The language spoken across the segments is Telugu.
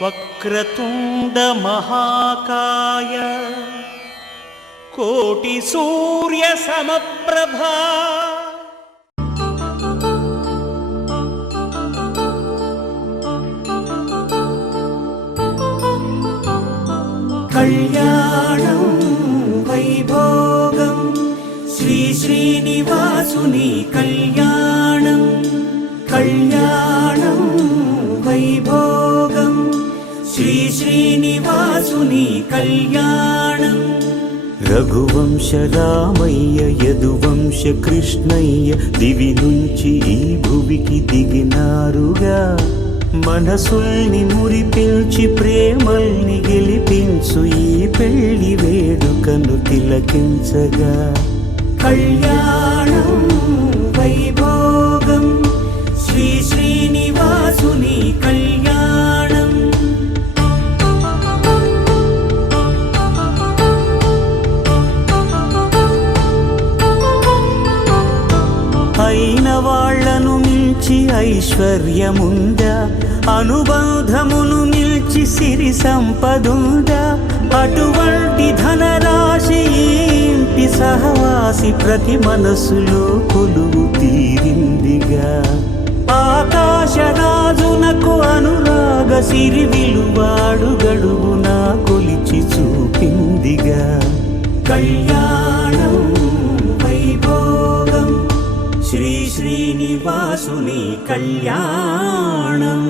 వక్రతుండ మహాకాయ కోటి సూర్య సమప్రభా కళ్యాణం వైభోగం శ్రీ శ్రీనివాసుని కళ్యాణం కళ్యాణం వైభోగం శ్రీ శ్రీనివాసుని కళ్యాణం రఘువంశ రామయ్య యదువంశ కృష్ణయ్య దివి నుంచి ఈ భువికి దిగినారుగా మనసుల్ని మురిపించి ప్రేమల్ని గెలిపించు ఈ పెళ్లి వేడుకను తిలకించగా కళ్యాణం వైభోగం శ్రీ శ్రీనివాసుని కళ్యాణం అయిన వాళ్లను మించి ఐశ్వర్యముందా అనుబంధమును మిల్చి సిరి సంపదుందా అటువంటి ధనరాశి ఇంటి సహవాసి ప్రతి మనసులో కొలువు తీరిందిగా ఆకాశరాజునకు అనురాగ సిరి విలువాడు గడువునా కొలిచి చూపిందిగా కళ్యాణం వైభోగం శ్రీ శ్రీనివాసుని కళ్యాణం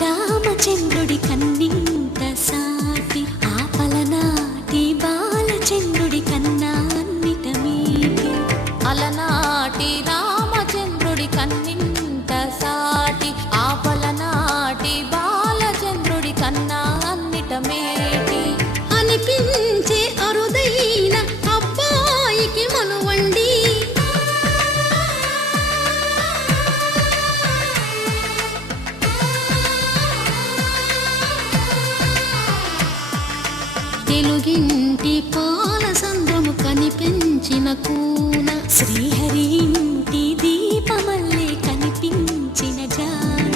రామచంద్రుడి కన్నింత సాటి ఆపలనాటి బాలచంద్రుడి కన్నా అన్నిట మీటి అలనాటి రామచంద్రుడి కన్నింత సాటి ఆపలనాటి బాలచంద్రుడి కన్నా అన్నిట మేటి అనిపించే అరుదైన అబ్బాయికి మనువండి తెలుగింటి పాల సంద్రము కనిపించిన కూన శ్రీహరి ఇంటి దీపమల్లే కనిపించిన జాన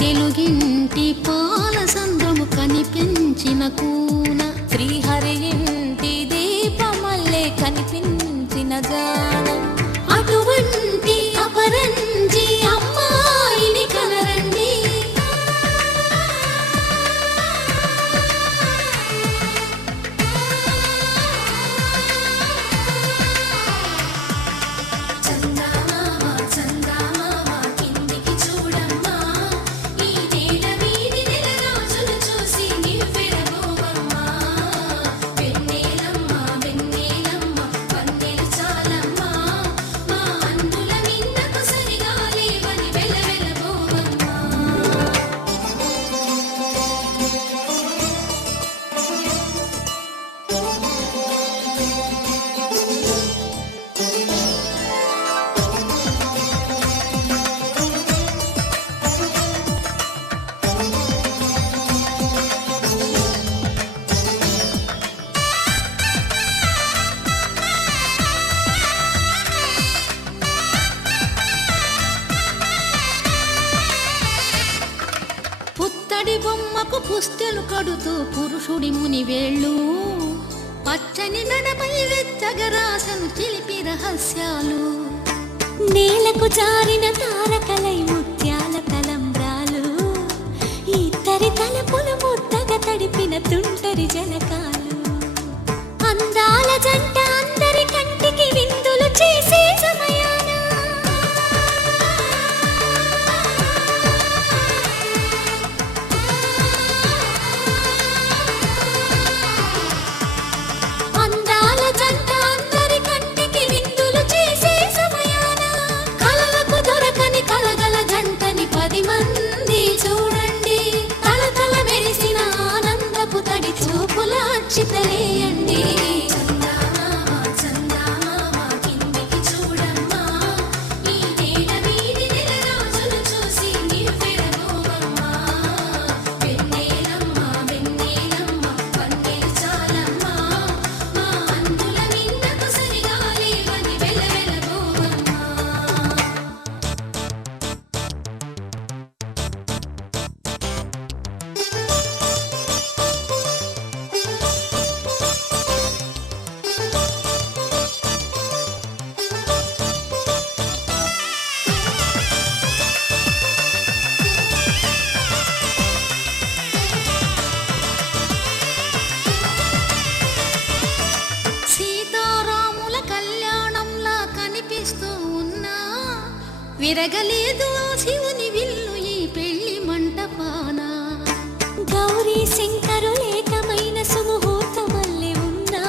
తెలుగింటి పాల సంద్రము కనిపించిన కూన శ్రీహరి ఇంటి దీపమల్లే కనిపించిన జాన అటువంటి అపరంజి అమ్మాయిని కనరండి పుత్తడి బొమ్మకు పుస్తెలు కడుతూ పురుషుడి ముని వేళ్ళు పచ్చని మెడపై వెచ్చగరాసను చిలిపి రహస్యాలు నేలకు జారిన తారకలై ముత్యాల తలంబ్రాలు ఇద్దరి తలపులు ముద్దగా తడిపిన తుంటరి జలకాలు అందాల జంట అందరి కంటికి విందులు చేసే సమయాన విరగలేదు ఆ శివుని విల్లు ఈ పెళ్లి మంటపాన. గౌరీ శంకరులేకమైన సుముహూర్తమల్లె ఉన్నా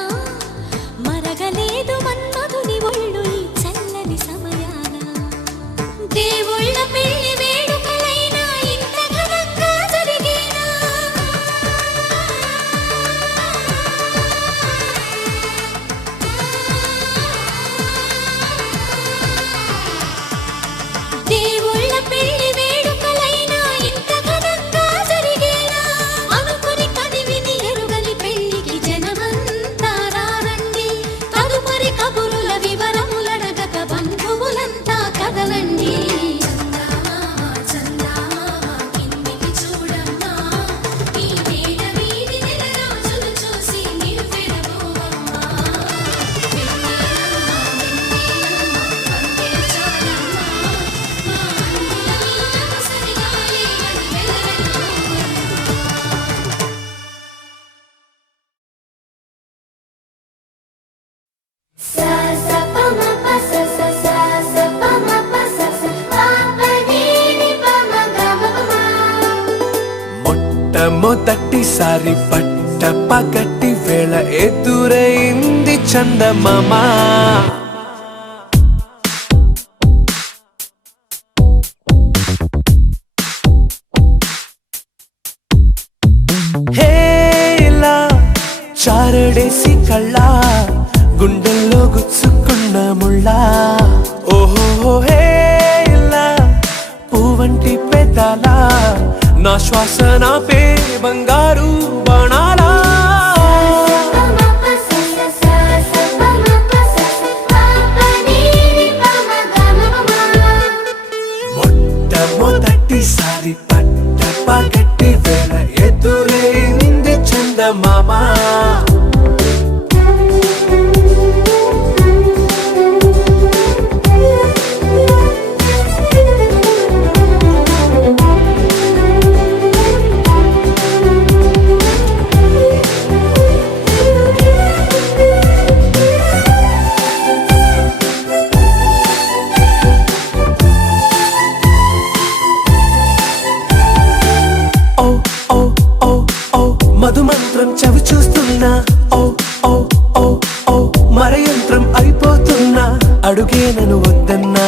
మరగలేదు మన్మధుని ఒళ్ళు ఈ చల్లని సమయాన. దేవుళ్ళ పెళ్లి వేడుకలైనా ఇంత ఘనంగా జరిగేనా? దేవుళ్ళ పెళ్లి వేడుకలైనా ఇంత ఘనంగా జరిగేనా? అనుకుని కదివిని ఎరుగని పెళ్లికి జనమంతా రారండి. తదుపరి కబురుల వివరములడగక బంధువులంతా కదలండి. కిందికి చూడమ్మా, ఈ నేల వీధి నెలరాజులు చూసి నివ్వెరబోవమ్మా. మొట్టమొదటిసారి పట్ట పగటి వేళ ఎదురైంది చందమామ. హేలా చారడేసి కళ్ళ గుండెల్లో గుచ్చుకున్న ముళ్ళ. ఓహో హేలా పువ్వంటి పెదాల నా శ్వాస నాపే బంగారు బాణాలా. మొట్టమొదటిసారి పట్ట పగటి వేళ ఎదురైంది చందమామ. మధుమంత్రం చవి చూస్తున్నా, ఓ ఓ ఓ ఓ మరయంత్రం అయిపోతున్నా. అడుగే నన్ను వద్దన్నా,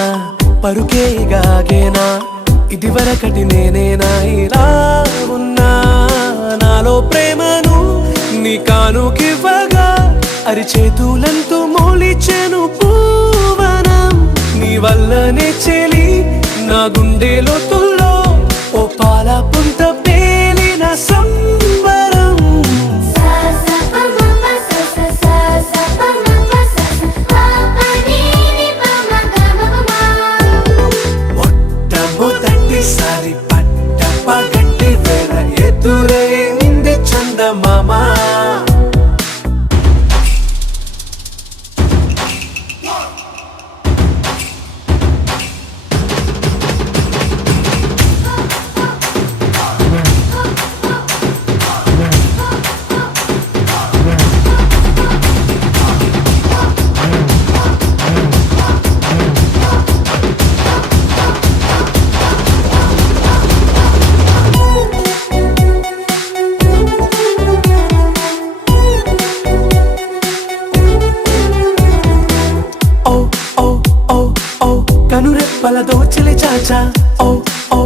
పరుకేగాగేనా, ఇది వరకటి నేనేనా ఇలా ఉన్నా. నాలో ప్రేమను నీ కానుకివ్వగా అరిచేతులంతో మోలిచెను పూవనం. నీ వల్లనే చెలి నా గుండె లోతుల్లో ఓ పాల పుంత పేలిన సంబరం. మొట్టమొదటిసారి పట్ట పగటి వేళ ఎదురైంది చందమామ. కనురెప్పల దోచలి చాచా, ఓ ఓ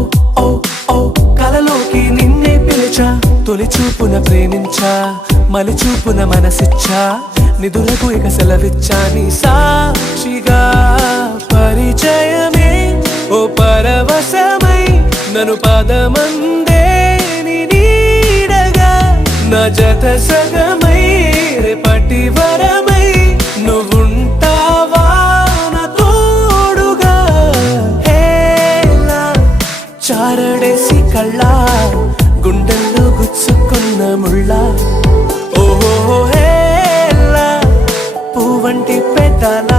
ఓ ఓ కలలోకి నిన్నే పిలిచా. తొలి చూపున ప్రేమించా, మలి చూపున మనసిచ్చా. నిధులకు ఇక సెలవిచ్చా నీ సాక్షిగా. పరిచయమే ఓ పరవశమై నన్ను పదమందే నీ నీడగా. నా జత సగమై రేపటి వరమై నువ్వుంటావా నా తోడుగా. హేలా చారడేసి కళ్ళ గుండెల్లో గుచ్చుకున్న ముళ్ళ. ఓహో హేలా పువ్వంటి పెదాల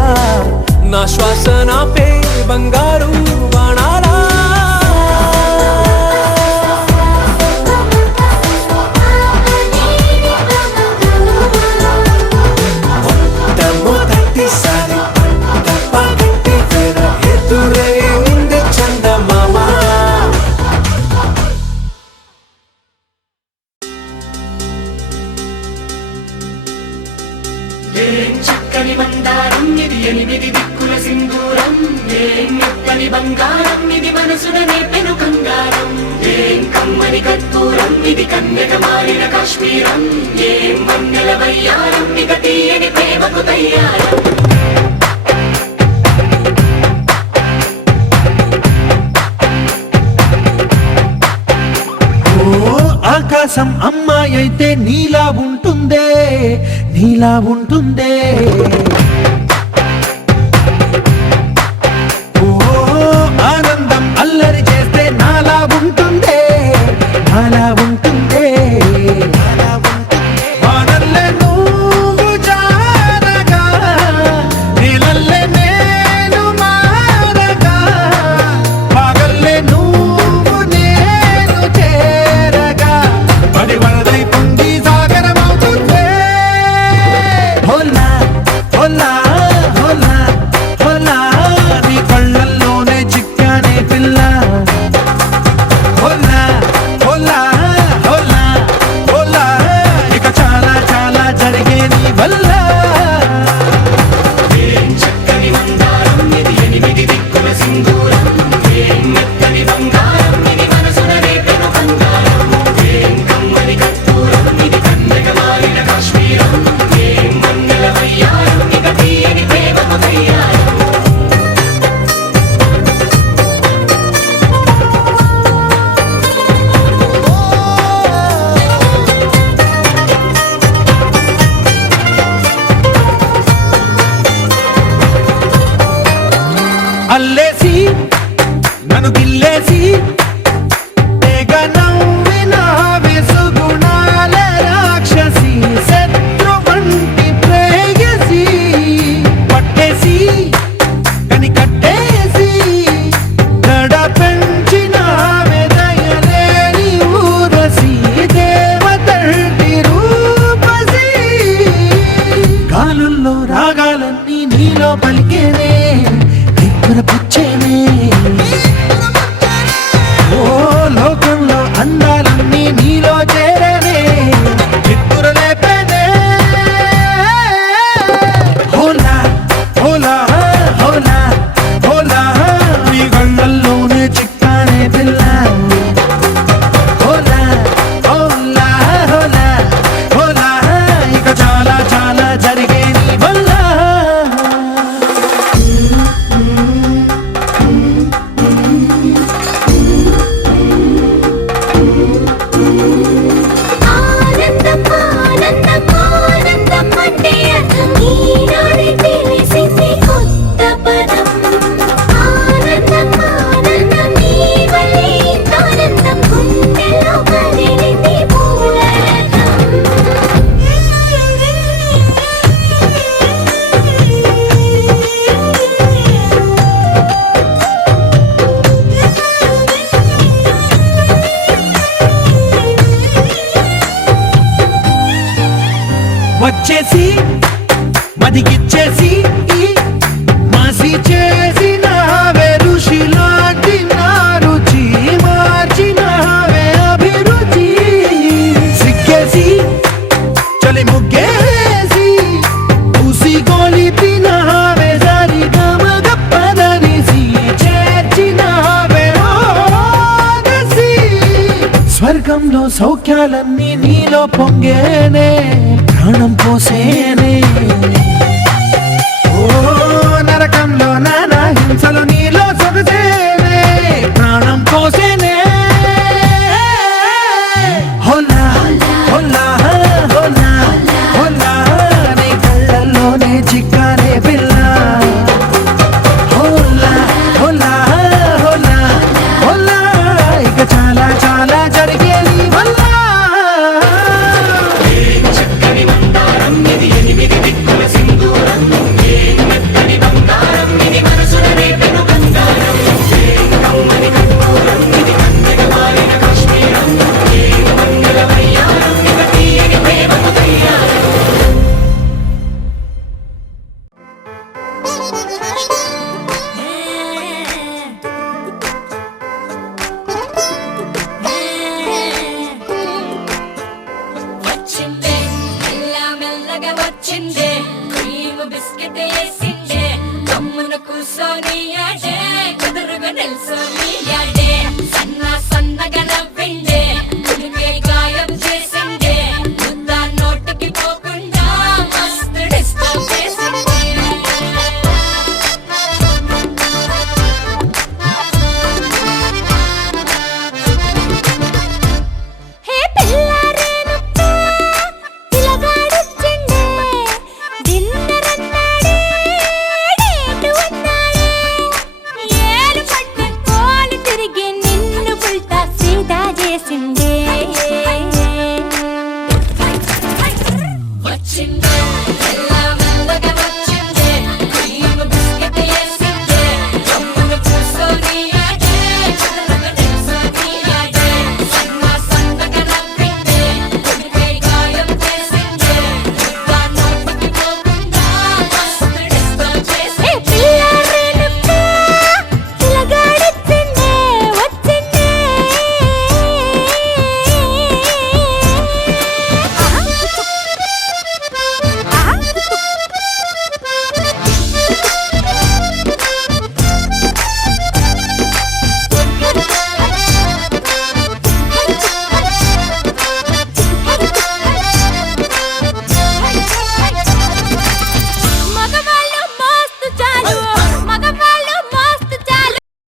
నా శ్వాస నాపే బంగారు బాణాలా. మొట్టమొదటిసారి పట్ట పగటి వేళ ఎదురైంది బంగారం ఇది మనసున నేపెను కంగారం ఏం కమ్మని కర్పూరం ఇది కన్నెగ మారిన కాశ్మీరం ఏం వన్నెల వయ్యారం ఇక తీయని ప్రేమకు తయ్యారం ఆకాశం అమ్మాయి అయితే నీలా ఉంటుందే నీలా ఉంటుందే ఓ ఆనందం అల్లరి చేస్తే నాలా ఉంటుందే నాలా ఉంటుందే వానల్లే నువ్వు జారగా నీలల్లే నేను మారగా పగల్లే నువ్వు నేను చేరగా పడి వరదై పొంగి సాగరమవుతుందే హోలా హోలా హోలా హోలా నీ కళ్ళల్లోనే చిక్కానే పిల్ల హోలా హోలా హోలా హోలా ఇక చాలా చాలా జరిగే నీ వల్ల ఏం చక్కని మందారం ఇది ఎనిమిది దిక్కుల సింధూరం ఏం మెత్తని బంగారం ఇది మనసున రేపెను కంగారం ఏం కమ్మని కర్పూరం ఇది కన్నెగ మారిన కాశ్మీరం ఏం వన్నెల వయ్యారం ఇక తీయని ప్రేమకు తయ్యారం అల్లేసి నన్ను గిల్లేసి తెగ నవ్విన వెసుగుణాల రాక్షసి శత్రు వంటి ప్రేయసి పట్టేసి కని కట్టేసి గడ పెంచిన దయలేని ఊరసి దేవతంటి రూపసి గాలుల్లో రాగాలన్నీ నీలో పలికేనే పుచ్చేనే ఓ లోకంలో అందాలన్నీ నీలో చేరేనే చిత్తుర లేపేనే హోలా హోలా హోలా హోలా నీ కళ్ళల్లోనే చిక్కానే పిల్ల హోలా హోలా హోలా హోలా ఇక చాలా చాలా జరిగే నీ వల్ల ఆనందం ఆనందం ఆనందం అంటే అర్థం ఈనాడే తెలిసింది కొత్త పదం ఆనందం ఆనందం నీ వల్లే ఇంత ఆనందం గుండెలో కదిలింది వచ్చేసి మదిగిచ్చేసి మాసి చేసిన ఋషిలాంటి నా రుచి మార్చినవే అభిరుచి సిగ్గేసి చలి ముగ్గేసి ఉసి గొలిపినవే సరి గమగ పదనిసి చేర్చినవే ఓదసి స్వర్గంలో సౌఖ్యాలన్నీ నీలో పొంగేనే ప్రాణం పోసేనే ఓ నరకంలో నానా హింసలు నీలో సొగసేనే ప్రాణం పోసేనే హోలా హోలా హోలా హోలా నీ కళ్ళల్లోనే చిక్కానే పిల్ల హోలా హోలా హోలా హోలా ఇక చాలా చాలా జరిగే నీ వల్ల చక్కని మందారం ఇది ఎనిమిది దిక్కుల సింధూరం ఏం మెత్తని బంగారం ఇది మనసున రేపెను వేసింది